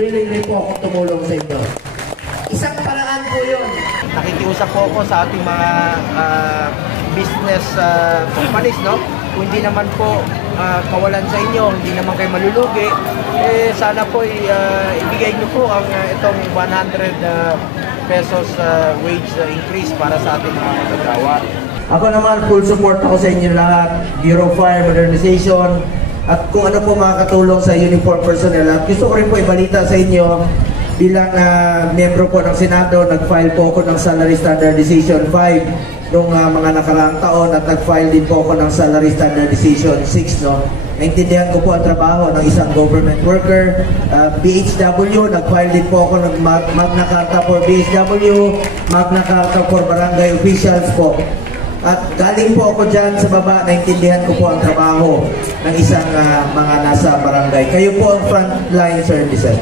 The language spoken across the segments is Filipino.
Willing po akong tumulong sa inyo. Isang paraan po yun. Nakikiusap po ako sa ating mga business companies, no? Kung hindi naman po kawalan sa inyo, hindi naman kayo malulugi, sana po ibigay nyo po ang itong 100 pesos wage increase para sa ating mga magagawa. Ako naman, full support ako sa inyo lahat. Bureau of Fire Modernization, at kung ano po makakatulong sa uniform personnel. At gusto ko rin po ibalita sa inyo, bilang membro po ng Senado, nag-file po ako ng Salary Standardization 5 noong mga nakaraang taon, at nag-file din po ako ng Salary Standardization 6. No? Naintindihan ko po ang trabaho ng isang government worker. BHW, nag-file din po ako ng Magna Carta for BHW, Magna Carta for Barangay Officials po. At galing po ako dyan sa baba, naintindihan ko po ang trabaho ng isang mga nasa barangay. Kayo po ang frontline services.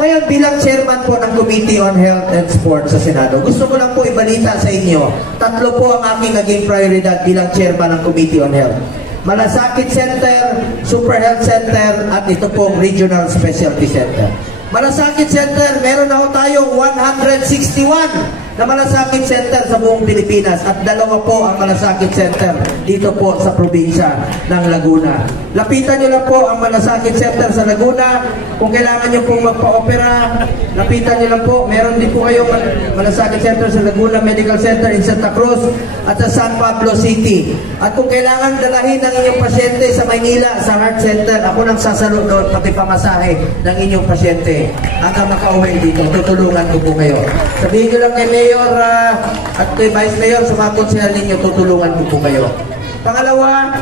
Ngayon, bilang chairman po ng Committee on Health and Sports sa Senado, gusto ko lang po ibalita sa inyo, 3 po ang aking naging prioridad bilang chairman ng Committee on Health. Malasakit Center, Super Health Center, at ito pong Regional Specialty Center. Malasakit Center, meron na tayong 161 na Malasakit Center sa buong Pilipinas, at 2 po ang Malasakit Center dito po sa probinsya ng Laguna. Lapitan nyo lang po ang Malasakit Center sa Laguna. Kung kailangan nyo pong magpa-opera, lapitan nyo lang po. Meron din po kayong Malasakit Center sa Laguna Medical Center in Santa Cruz at sa San Pablo City. At kung kailangan dalahin ng inyong pasyente sa Maynila, sa Heart Center, ako nang sasalo doon, pati pamasahe ng inyong pasyente hanggang makauwi dito. Tutulungan ko po kayo. Sabihin nyo lang kay Mayor at kay Vice Mayor, sa mga konsehal ninyo, tutulungan ko po kayo. Pangalawa,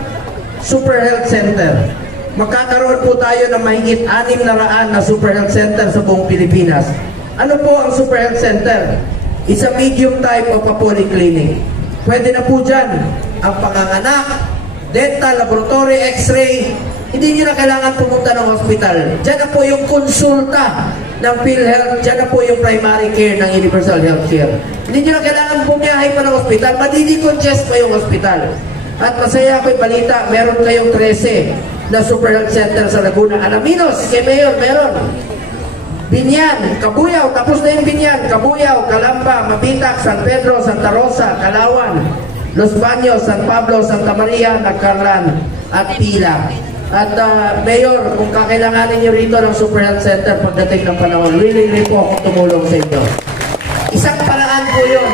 Super Health Center. Magkakaroon po tayo ng mahigit 600 na Super Health Center sa buong Pilipinas. Ano po ang Super Health Center? It's a medium type of a polyclinic. Pwede na po dyan ang panganganak, dental, laboratory, x-ray. Hindi nyo na kailangan pumunta ng hospital. Diyan na po yung konsulta ng PhilHealth. Diyan na po yung primary care ng Universal Health Care. Hindi nyo na kailangan bumiyahe pa ng hospital. Madidi-congest pa yung hospital. At masaya ako'y balita, meron kayong 13 na Super Health Center sa Laguna. Alaminos, kay Mayor, meron. Binyan, Cabuyao, tapos na yung Binyan. Cabuyao, Calamba, Mabitak, San Pedro, Santa Rosa, Calawan, Los Baños, San Pablo, Santa Maria, Nagcarlan, at Pila. At Mayor, kung kakailanganin nyo rito ng Super Health Center pagdating ng panahon, really po akong tumulong sa inyo. Isang paraan po yun,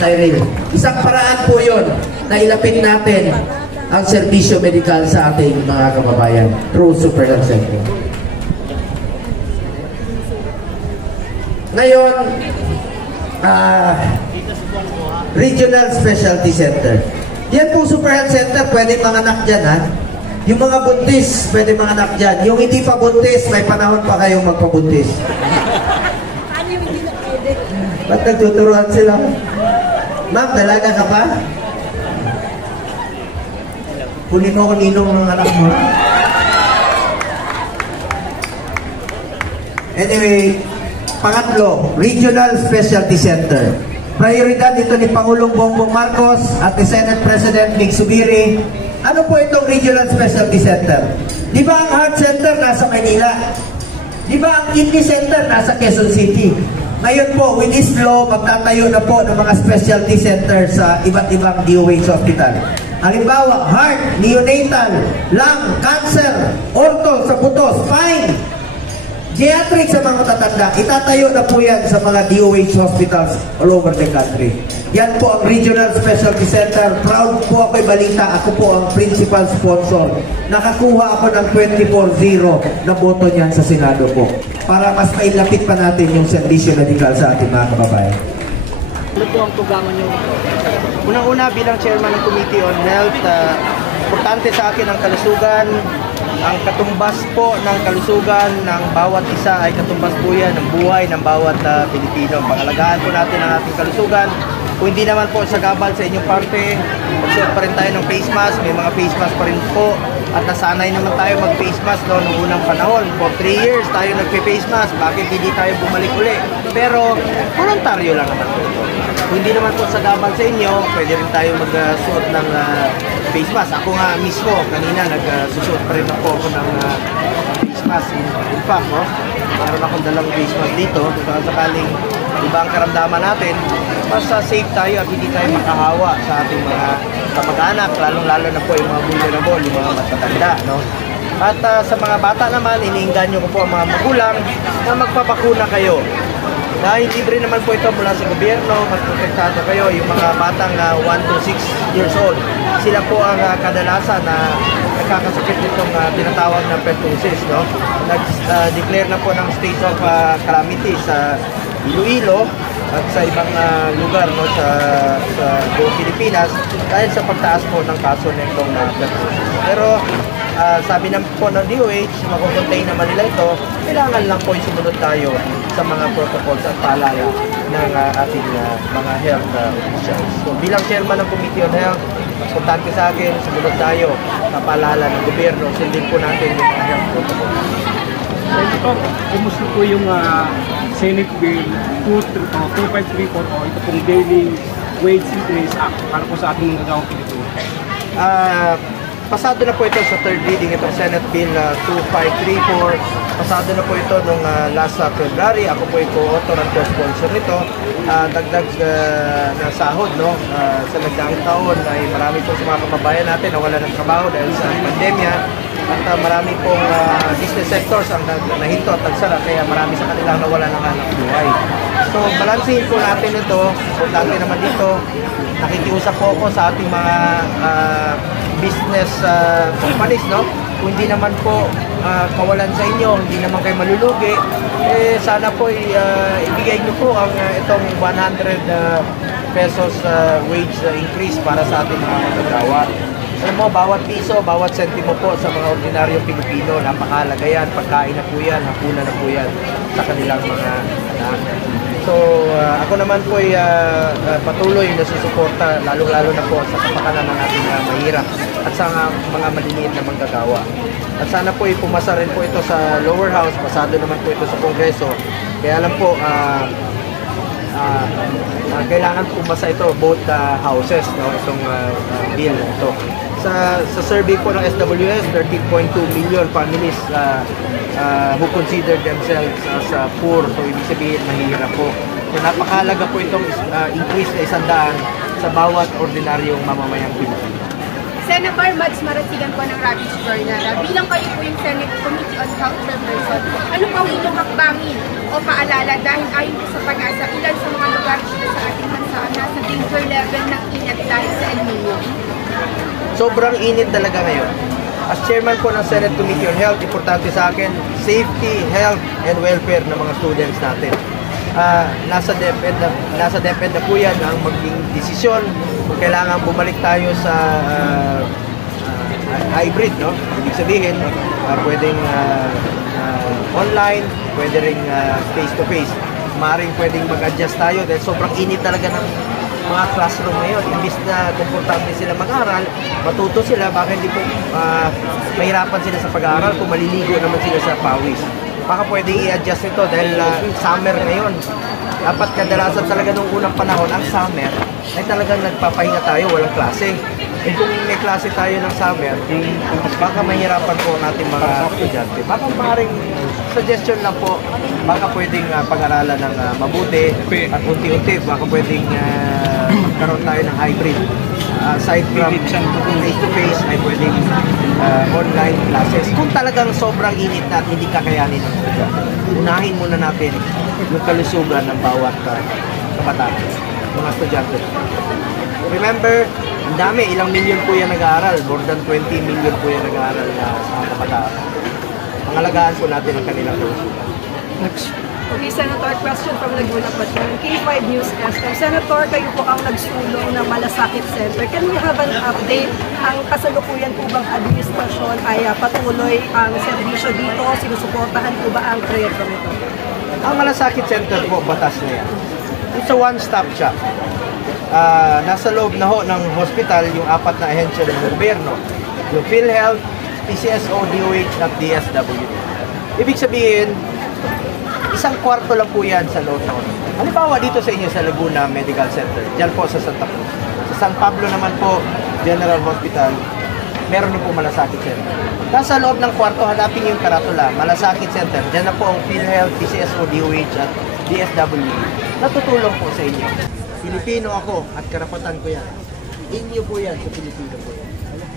Cyril. Isang paraan po yun na ilapit natin ang serbisyo medikal sa ating mga kababayan through Super Health Center. Ngayon, Regional Specialty Center. Yan po Super Health Center, pwede manganak dyan, ha? Yung mga buntis, pwede manganak dyan. Yung hindi pa buntis, may panahon pa kayong magpabuntis. Ba't nagtuturuan sila? Ma'am, dalaga ka pa? Kunin mo ko ninong ng anak mo. Anyway, pangatlo, Regional Specialty Center. Prioridad ito ni Pangulong Bongbong Marcos at ni Senate President Mig Subiri. Ano po itong Regional Specialty Center? Di ba ang Heart Center nasa Manila? Di ba ang Kidney Center nasa Quezon City? Ngayon po, with this law, magtatayo na po ng mga specialty center sa iba't ibang DOH hospital. Halimbawa, heart, neonatal, lung, cancer, ortho sa buto, spine, geriatric sa mga matatanda. Itatayo na po yan sa mga DOH hospitals all over the country. Yan po ang Regional Specialty Center. Proud po ako ibalita. Ako po ang principal sponsor. Nakakuha ako ng 24-0 na boto niyan sa Senado po. Para mas mailapit pa natin yung serbisyo medikal sa ating mga kababayan. Ano po ang tugangan nyo? Unang-una bilang chairman ng Committee on Health, importante sa akin ang kalusugan. Ang katumbas po ng kalusugan ng bawat isa ay katumbas po yan ng buhay ng bawat Pilipino. Pangalagaan po natin ang ating kalusugan. Kung hindi naman po sagabal sa inyong parte, magsuot pa rin tayo ng face mask. May mga face mask pa rin po. At nasanay naman tayo mag-face mask noong unang panahon. For 3 years tayo nagpe-face mask. Bakit hindi tayo bumalik uli? Pero voluntaryo lang naman po ito. Kung hindi naman po sagabal sa inyo, pwede rin tayo magsuot ng face mask. Ako nga mismo, kanina nagsusuot pa rin ako ng face mask. In fact, no? meron akong dalang face mask dito. Kung sakaling iba ang karamdaman natin, basta safe tayo at hindi tayo makahawa sa ating mga kamag-anak, lalong-lalo na po yung mga vulnerable, yung mga matatanda, no? At sa mga bata naman, iniinganyo ko po ang mga magulang na magpapakuna kayo. Dahil libre naman po ito mula sa gobyerno, mas protektado kayo, yung mga batang 1 to 6 years old. Sila po ang kadalasan na nagkakasakit nitong tinatawag na pertussis, no? Nag-declare na po ng state of calamity sa Iloilo at sa ibang lugar, no, sa buong Pilipinas dahil sa pagtaas po ng kaso nitong pertussis. Pero sabi naman po ng DOH, makukontain naman nila ito, kailangan lang po sumunod tayo sa mga protocols at paalala ng ating mga health officials. So bilang chairman ng Committee on Health, importante sa akin, sumunod tayo sa paalala ng gobyerno, sundin po natin yung mga health protocols. Ito, kumusta po yung Senate Bill 2534 o ito pong Daily Wage Increase Act para po sa ating manggagawang Pilipino? Pasado na po ito sa third reading, itong Senate Bill 2534. Pasado na po ito nung last February. Ako po yung co-author at co-sponsor nito. Dagdag na sahod, no? Sa nagdaang taon ay marami po sa mga kababayan natin na wala ng trabaho dahil sa pandemya. At marami pong business sectors ang nahinto at nagsara, kaya marami sa kanila nawala ng hanap buhay. So, balansin po natin ito. Importante naman dito, nakikiusap po ako sa ating mga business companies, no? Kung hindi naman po kawalan sa inyo, hindi naman kayo malulugi, sana po ibigay nyo po ang itong 100 pesos wage increase para sa ating mga manggagawa. Alam mo, bawat piso, bawat sentimo po sa mga ordinaryong Pilipino, napakahalaga yan, pagkain na po yan, hapunan na po yan sa kanilang mga anak. So, ako naman po ay patuloy na susuporta, lalong-lalo na po sa kapakanan ng ating mahirap at sa mga maliliit na manggagawa. At sana po ay pumasa rin po ito sa lower house, pasado naman po ito sa Kongreso. Kaya alam po, kailangan pumasa ito both houses, no? Itong bill ito. Sa survey po ng SWS, 13.2 million families who consider themselves as poor. So, ibig sabihin, mahirap po. So, napakahalaga po itong increase na 100 sa bawat ordinaryong mamamayang Pilipino. Senator Mads Marasigan po ng Rabbits Journal. Bilang kayo po yung Senate Committee on Health Chairperson, ano po ang inyong hakbangin o paalala dahil ayon po sa pag-asa, ilan sa mga lugar dito sa ating bansa nasa danger level ng init dahil sa El Nino? Sobrang init talaga ngayon. As chairman po ng Senate Committee on Health, importante sa akin, safety, health, and welfare ng mga students natin. Nasa DepEd na po yan ang maging desisyon kung kailangan bumalik tayo sa hybrid, no? Ibig sabihin, pwedeng online, pwede ring face-to-face. Maaaring pwedeng mag-adjust tayo dahil sobrang init talaga ng mga classroom ngayon. Imbis na komportable sila mag-aral, matuto sila, baka hindi po mahirapan sila sa pag-aaral kung maliligo naman sila sa pawis. Baka pwede i-adjust ito dahil summer ngayon. Dapat kadalasan talaga nung unang panahon, ang summer ay talagang nagpapahinga tayo, walang klase. Eh kung may klase tayo ng summer, baka mahirapan po natin mga estudyante. Baka maaaring suggestion lang po, baka pwedeng pag-aralan ng mabuti at unti-unti, baka pwedeng magkaroon tayo ng hybrid. Aside from face-to-face ay pwedeng online classes. Kung talagang sobrang init na at hindi kakayanin ng estudyante, unahin muna natin yung kalusugan ng bawat kabataan, mga estudyante. Remember, ang dami, ilang milyon po yan nag-aaral. More than 20 million po yan nag-aaral na sa mga kabataan. Pangalagaan po natin ang kanilang kalusugan. Next. Okay, Senator, question from Laguna Patrol. K5 News SM. Senator, kayo po ang nagsulong ng Malasakit Center. Can we have an update? Ang kasalukuyan po bang administrasyon ay patuloy ang serbisyo dito? Sinusuportahan po ba ang proyekto nito? Ang Malasakit Center po, batas na yan. It's a one-stop shop. Nasa loob na ho ng hospital yung 4 na ahensya ng gobyerno. Yung PhilHealth, PCSO, DOH at DSWD. Ibig sabihin, 1/4 lang po yan sa loob na hospital. Halimbawa dito sa inyo sa Laguna Medical Center, dyan po sa Santa Cruz. Sa San Pablo naman po, General Hospital, meron din po Malasakit Center. Nasa loob ng kwarto, hanapin yung karatula, Malasakit Center. Diyan na po ang PhilHealth, PCSO, DOH at DSWD. Natutulong po sa inyo. Pilipino ako at karapatan ko yan. Inyo po yan sa Pilipino po.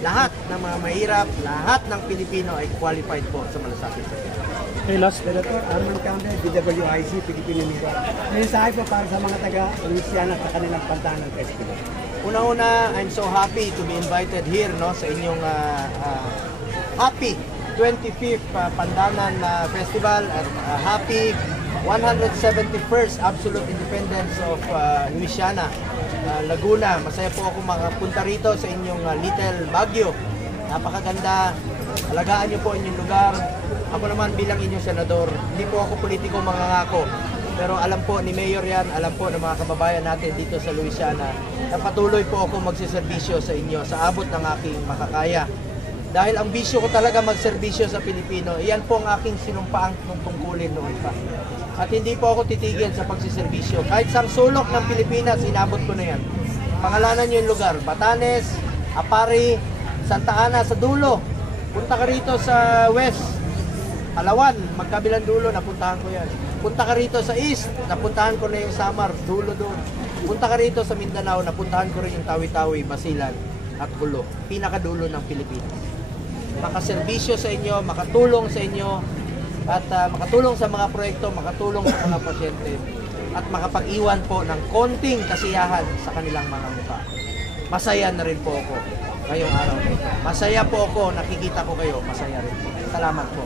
Lahat ng mga mahirap, lahat ng Pilipino ay qualified po sa Malasakit Center. Okay, last. Senator Arman Campbell, DWIC, Pilipino Media. Mensahe po para sa mga taga-Louisiana sa kanilang Pantanan Festival. Una-una, I'm so happy to be invited here sa inyong happy 25th Pandanan Festival at happy 171st Absolute Independence of Louisiana, Laguna. Masaya po ako makapunta rito sa inyong Little Baguio. Napakaganda. Alagaan niyo po inyong lugar. Ako naman bilang inyong senador, hindi po ako politiko mangangako. Pero alam po ni Mayor yan, alam po ng mga kababayan natin dito sa Louisiana na patuloy po ako magsiservisyo sa inyo sa abot ng aking makakaya. Dahil ang bisyo ko talaga magserbisyo sa Pilipino, iyan po ang aking sinumpaang tungkulin noon pa. At hindi po ako titigil sa pagsiservisyo. Kahit sa sulok ng Pilipinas, inabot ko na yan. Pangalanan nyo yung lugar, Batanes, Apari, Santa Ana, sa dulo. Punta ka rito sa West, Palawan, magkabilang dulo, napuntahan ko yan. Punta ka rito sa East, napuntahan ko na yung Samar, dulo doon. Punta ka rito sa Mindanao, napuntahan ko rin yung Tawi-Tawi, Basilan at Kulo, pinakadulo ng Pilipinas. Makaserbisyo sa inyo, makatulong sa inyo, at makatulong sa mga proyekto, makatulong sa mga pasyente, at makapag-iwan po ng konting kasiyahan sa kanilang mga mukha. Masaya na rin po ako ngayong araw. Masaya po ako, nakikita ko kayo, masaya rin. Salamat po.